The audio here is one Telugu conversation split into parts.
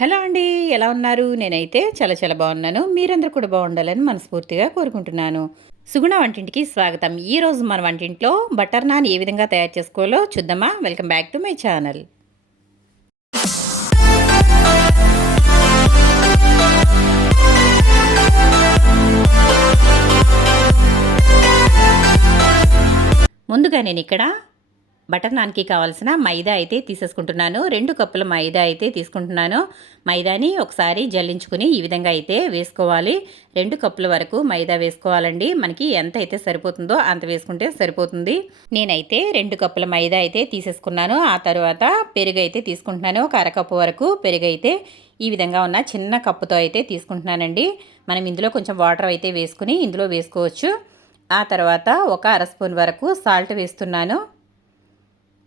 హలో అండి. ఎలా ఉన్నారు? నేనైతే చాలా బాగున్నాను. మీరందరూ కూడా బాగుండాలని మనస్ఫూర్తిగా కోరుకుంటున్నాను. సుగుణ వంటింటికి స్వాగతం. ఈరోజు మన వంటింట్లో బటర్ నాన్ ఏ విధంగా తయారు చేసుకోవాలో చూద్దామా? Welcome back to my channel. ముందుగా నేను ఇక్కడ బటర్ నాన్కి కావాల్సిన మైదా అయితే తీసేసుకుంటున్నాను. 2 కప్పుల మైదా అయితే తీసుకుంటున్నాను. మైదాని ఒకసారి జల్లించుకుని ఈ విధంగా అయితే వేసుకోవాలి. 2 కప్పుల వరకు మైదా వేసుకోవాలండి. మనకి ఎంత అయితే సరిపోతుందో అంత వేసుకుంటే సరిపోతుంది. నేనైతే 2 కప్పుల మైదా అయితే తీసేసుకున్నాను. ఆ తర్వాత పెరుగు అయితే తీసుకుంటున్నాను. ఒక అరకప్పు వరకు పెరుగు అయితే ఈ విధంగా ఉన్న చిన్న కప్పుతో అయితే తీసుకుంటున్నానండి. మనం ఇందులో కొంచెం వాటర్ అయితే వేసుకుని ఇందులో వేసుకోవచ్చు. ఆ తర్వాత ఒక అర స్పూన్ వరకు సాల్ట్ వేస్తున్నాను.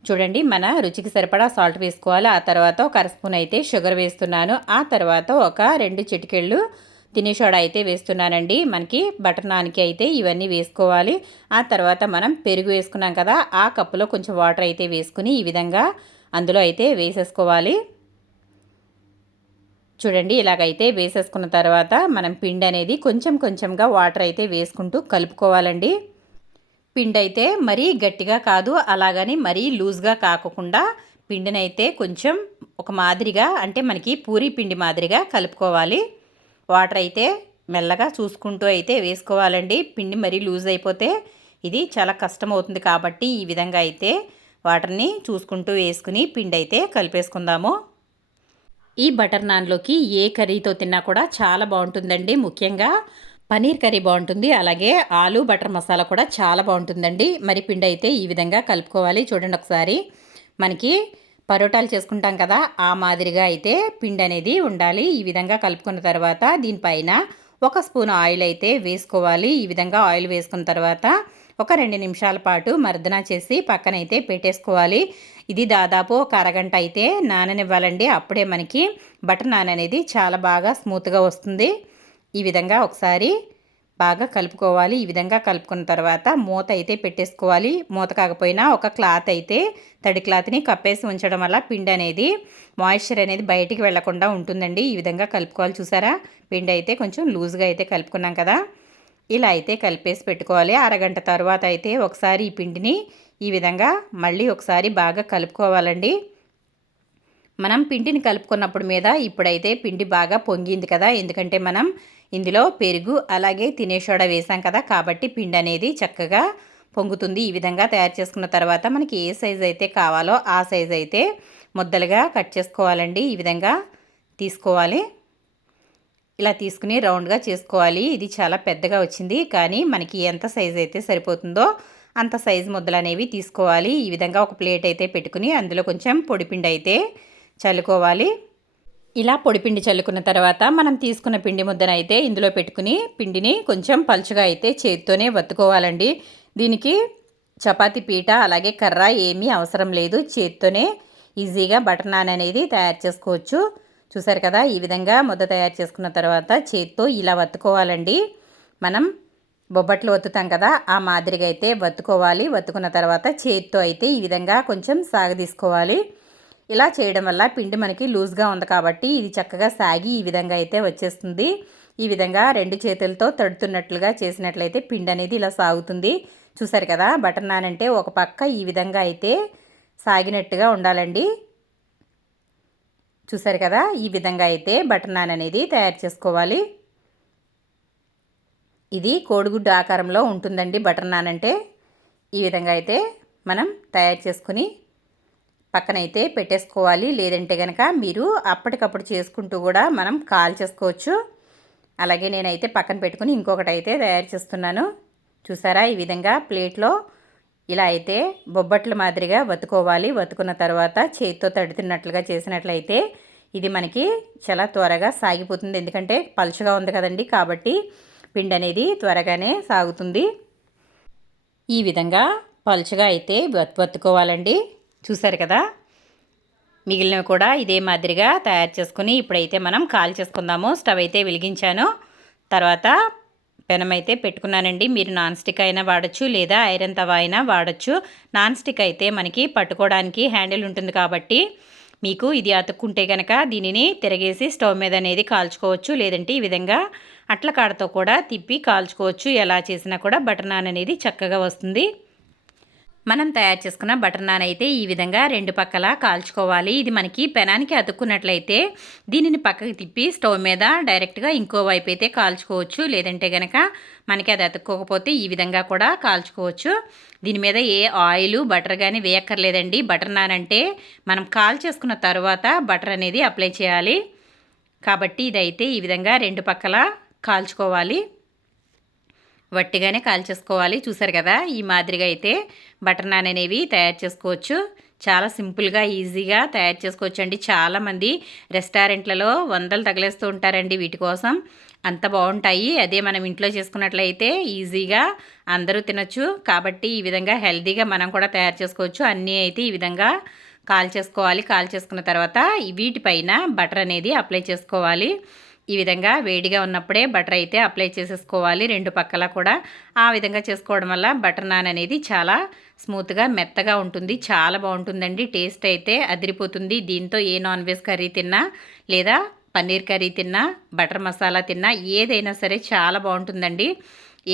చూడండి, మన రుచికి సరిపడా సాల్ట్ వేసుకోవాలి. ఆ తర్వాత ఒక అర స్పూన్ అయితే షుగర్ వేస్తున్నాను. ఆ తర్వాత ఒక 2 చిటికెళ్ళు తినే సోడా అయితే వేస్తున్నానండి. మనకి బటర్ నాన్కి అయితే ఇవన్నీ వేసుకోవాలి. ఆ తర్వాత మనం పెరుగు వేసుకున్నాం కదా, ఆ కప్పులో కొంచెం వాటర్ అయితే వేసుకుని ఈ విధంగా అందులో అయితే వేసేసుకోవాలి. చూడండి, ఇలాగైతే వేసేసుకున్న తర్వాత మనం పిండి అనేది కొంచెంగా వాటర్ అయితే వేసుకుంటూ కలుపుకోవాలండి. పిండి అయితే మరీ గట్టిగా కాదు, అలాగని మరీ లూజ్గా కాకుండా పిండినైతే కొంచెం ఒక మాదిరిగా, అంటే మనకి పూరీ పిండి మాదిరిగా కలుపుకోవాలి. వాటర్ అయితే మెల్లగా చూసుకుంటూ అయితే వేసుకోవాలండి. పిండి మరీ లూజ్ అయిపోతే ఇది చాలా కష్టం అవుతుంది కాబట్టి ఈ విధంగా అయితే వాటర్ని చూసుకుంటూ వేసుకుని పిండి అయితే కలిపేసుకుందాము. ఈ బటర్ నాన్లోకి ఏ కర్రీతో తిన్నా కూడా చాలా బాగుంటుందండి. ముఖ్యంగా పనీర్ కర్రీ బాగుంటుంది, అలాగే ఆలు బటర్ మసాలా కూడా చాలా బాగుంటుందండి. మరి పిండి అయితే ఈ విధంగా కలుపుకోవాలి. చూడండి ఒకసారి, మనకి పరోటాలు చేసుకుంటాం కదా, ఆ మాదిరిగా అయితే పిండి అనేది ఉండాలి. ఈ విధంగా కలుపుకున్న తర్వాత దీనిపైన ఒక స్పూన్ ఆయిల్ అయితే వేసుకోవాలి. ఈ విధంగా ఆయిల్ వేసుకున్న తర్వాత ఒక 2 నిమిషాల పాటు మర్దన చేసి పక్కనైతే పెట్టేసుకోవాలి. ఇది దాదాపు ఒక అరగంట అయితే నాననివ్వాలండి. అప్పుడే మనకి బటర్ నాన్ అనేది చాలా బాగా స్మూత్గా వస్తుంది. ఈ విధంగా ఒకసారి బాగా కలుపుకోవాలి. ఈ విధంగా కలుపుకున్న తర్వాత మూత అయితే పెట్టేసుకోవాలి. మూత కాకపోయినా ఒక క్లాత్ అయితే, తడి క్లాత్ని కప్పేసి ఉంచడం వల్ల పిండి అనేది మాయిశ్చర్ అనేది బయటికి వెళ్లకుండా ఉంటుందండి. ఈ విధంగా కలుపుకోవాలి. చూసారా, పిండి అయితే కొంచెం లూజ్గా అయితే కలుపుకున్నాం కదా, ఇలా అయితే కలిపేసి పెట్టుకోవాలి. అరగంట తర్వాత అయితే ఒకసారి ఈ పిండిని ఈ విధంగా మళ్ళీ ఒకసారి బాగా కలుపుకోవాలండి. మనం పిండిని కలుపుకున్నప్పుడు మీద ఇప్పుడైతే పిండి బాగా పొంగింది కదా, ఎందుకంటే మనం ఇందులో పెరుగు అలాగే తినే సోడా వేసాం కదా, కాబట్టి పిండి అనేది చక్కగా పొంగుతుంది. ఈ విధంగా తయారు చేసుకున్న తర్వాత మనకి ఏ సైజు అయితే కావాలో ఆ సైజు అయితే ముద్దలుగా కట్ చేసుకోవాలండి. ఈ విధంగా తీసుకోవాలి. ఇలా తీసుకుని రౌండ్గా చేసుకోవాలి. ఇది చాలా పెద్దగా వచ్చింది, కానీ మనకి ఎంత సైజు అయితే సరిపోతుందో అంత సైజు ముద్దలు అనేవి తీసుకోవాలి. ఈ విధంగా ఒక ప్లేట్ అయితే పెట్టుకుని అందులో కొంచెం పొడిపిండి అయితే చల్లుకోవాలి. ఇలా పొడిపిండి చల్లుకున్న తర్వాత మనం తీసుకున్న పిండి ముద్దను అయితే ఇందులో పెట్టుకుని పిండిని కొంచెం పలుచగా అయితే చేతితోనే వత్తుకోవాలండి. దీనికి చపాతీ పీట అలాగే కర్ర ఏమీ అవసరం లేదు. చేతితోనే ఈజీగా బటర్ నాన్ అనేది తయారు చేసుకోవచ్చు. చూసారు కదా, ఈ విధంగా ముద్ద తయారు చేసుకున్న తర్వాత చేతితో ఇలా వత్తుకోవాలండి. మనం బొబ్బట్లు వత్తుతాం కదా, ఆ మాదిరిగా అయితే వత్తుకోవాలి. వత్తుకున్న తర్వాత చేతితో అయితే ఈ విధంగా కొంచెం సాగదీసుకోవాలి. ఇలా చేయడం వల్ల పిండి మనకి లూజ్గా ఉంది కాబట్టి ఇది చక్కగా సాగి ఈ విధంగా అయితే వచ్చేస్తుంది. ఈ విధంగా 2 చేతులతో తడుతున్నట్లుగా చేసినట్లయితే పిండి అనేది ఇలా సాగుతుంది. చూసారు కదా, బటర్ నాన్ అంటే ఒక పక్క ఈ విధంగా అయితే సాగినట్టుగా ఉండాలండి. చూసారు కదా, ఈ విధంగా అయితే బటర్ నాన్ అనేది తయారు చేసుకోవాలి. ఇది కోడిగుడ్డు ఆకారంలో ఉంటుందండి బటర్ నాన్ అంటే. ఈ విధంగా అయితే మనం తయారు చేసుకుని పక్కనైతే పెట్టేసుకోవాలి. లేదంటే కనుక మీరు అప్పటికప్పుడు చేసుకుంటూ కూడా మనం కాల్ చేసుకోవచ్చు. అలాగే నేనైతే పక్కన పెట్టుకుని ఇంకొకటి అయితే తయారు చేస్తున్నాను. చూసారా, ఈ విధంగా ప్లేట్లో ఇలా అయితే బొబ్బట్ల మాదిరిగా వత్తుకోవాలి. వత్తుకున్న తర్వాత చేతితో తడుతున్నట్లుగా చేసినట్లయితే ఇది మనకి చాలా త్వరగా సాగిపోతుంది. ఎందుకంటే పలుచగా ఉంది కదండి, కాబట్టి పిండి అనేది త్వరగానే సాగుతుంది. ఈ విధంగా పలుచగా అయితే వత్తుకోవాలండి. చూసారు కదా, మిగిలినవి కూడా ఇదే మాదిరిగా తయారు చేసుకుని ఇప్పుడైతే మనం కాల్ చేసుకుందాము. స్టవ్ అయితే వెలిగించాను. తర్వాత పెనం అయితే పెట్టుకున్నానండి. మీరు నాన్ స్టిక్ అయినా వాడచ్చు, లేదా ఐరన్ తవా అయినా వాడచ్చు. నాన్ స్టిక్ అయితే మనకి పట్టుకోవడానికి హ్యాండిల్ ఉంటుంది కాబట్టి మీకు ఇది అతుక్కుంటే కనుక దీనిని తిరగేసి స్టవ్ మీద అనేది కాల్చుకోవచ్చు. లేదంటే ఈ విధంగా అట్ల కాడతో కూడా తిప్పి కాల్చుకోవచ్చు. ఎలా చేసినా కూడా బటర్ నాన్ అనేది చక్కగా వస్తుంది. మనం తయారు చేసుకున్న బటర్ నాన్ అయితే ఈ విధంగా 2 పక్కలా కాల్చుకోవాలి. ఇది మనకి పెనానికి అతుక్కున్నట్లయితే దీనిని పక్కకి తిప్పి స్టవ్ మీద డైరెక్ట్గా ఇంకో వైపు అయితే కాల్చుకోవచ్చు. లేదంటే గనక మనకి అది అతుక్కోకపోతే ఈ విధంగా కూడా కాల్చుకోవచ్చు. దీని మీద ఏ ఆయిల్ బటర్ కానీ వేయక్కర్లేదండి. బటర్ నాన్ అంటే మనం కాల్చేసుకున్న తర్వాత బటర్ అనేది అప్లై చేయాలి. కాబట్టి ఇదైతే ఈ విధంగా 2 పక్కలా కాల్చుకోవాలి. వట్టిగానే కాల్చేసుకోవాలి. చూసారు కదా, ఈ మాదిరిగా అయితే బటర్ నాన్ అనేవి తయారు చేసుకోవచ్చు. చాలా సింపుల్గా ఈజీగా తయారు చేసుకోవచ్చు అండి. చాలామంది రెస్టారెంట్లలో వందలు తగిలేస్తూ ఉంటారండి వీటి కోసం. అంత బాగుంటాయి. అదే మనం ఇంట్లో చేసుకున్నట్లయితే ఈజీగా అందరూ తినొచ్చు. కాబట్టి ఈ విధంగా హెల్తీగా మనం కూడా తయారు చేసుకోవచ్చు. అన్నీ అయితే ఈ విధంగా కాల్చేసుకోవాలి. కాల్చేసుకున్న తర్వాత వీటిపైన బటర్ అనేది అప్లై చేసుకోవాలి. ఈ విధంగా వేడిగా ఉన్నప్పుడే బటర్ అయితే అప్లై చేసేసుకోవాలి 2 పక్కల కూడా. ఆ విధంగా చేసుకోవడం వల్ల బటర్ నాన్ అనేది చాలా స్మూత్గా మెత్తగా ఉంటుంది. చాలా బాగుంటుందండి. టేస్ట్ అయితే అదిరిపోతుంది. దీంతో ఏ నాన్ వెజ్ కర్రీ తిన్నా లేదా పన్నీర్ కర్రీ తిన్నా బటర్ మసాలా తిన్నా ఏదైనా సరే చాలా బాగుంటుందండి.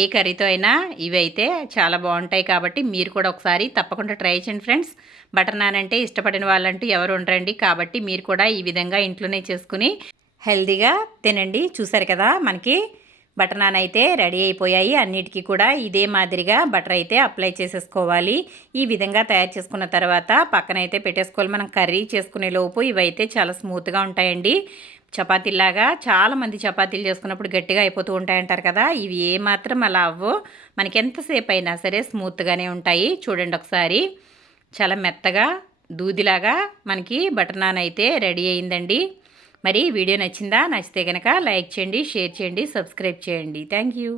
ఏ కర్రీతో అయినా ఇవి అయితే చాలా బాగుంటాయి. కాబట్టి మీరు కూడా ఒకసారి తప్పకుండా ట్రై చేయండి ఫ్రెండ్స్. బటర్ నాన్ అంటే ఇష్టపడిన వాళ్ళంటూ ఎవరు ఉండరండి. కాబట్టి మీరు కూడా ఈ విధంగా ఇంట్లోనే చేసుకుని హెల్తీగా తినండి. చూసారు కదా, మనకి బటర్ నాన్ అయితే రెడీ అయిపోయాయి. అన్నిటికీ కూడా ఇదే మాదిరిగా బటర్ అయితే అప్లై చేసేసుకోవాలి. ఈ విధంగా తయారు చేసుకున్న తర్వాత పక్కన అయితే పెట్టేసుకోవాలి. మనం కర్రీ చేసుకునే లోపు ఇవైతే చాలా స్మూత్గా ఉంటాయండి. చపాతీలాగా చాలామంది చపాతీలు చేసుకున్నప్పుడు గట్టిగా అయిపోతూ ఉంటాయంటారు కదా, ఇవి ఏమాత్రం అలా అవ్వో. మనకి ఎంతసేపు అయినా సరే స్మూత్గానే ఉంటాయి. చూడండి ఒకసారి, చాలా మెత్తగా దూదిలాగా మనకి బటర్ నాన్ అయితే రెడీ అయిందండి. మరి వీడియో నచ్చిందా? నచ్చితే కనుక లైక్ చేయండి, షేర్ చేయండి, సబ్స్క్రైబ్ చేయండి. Thank you.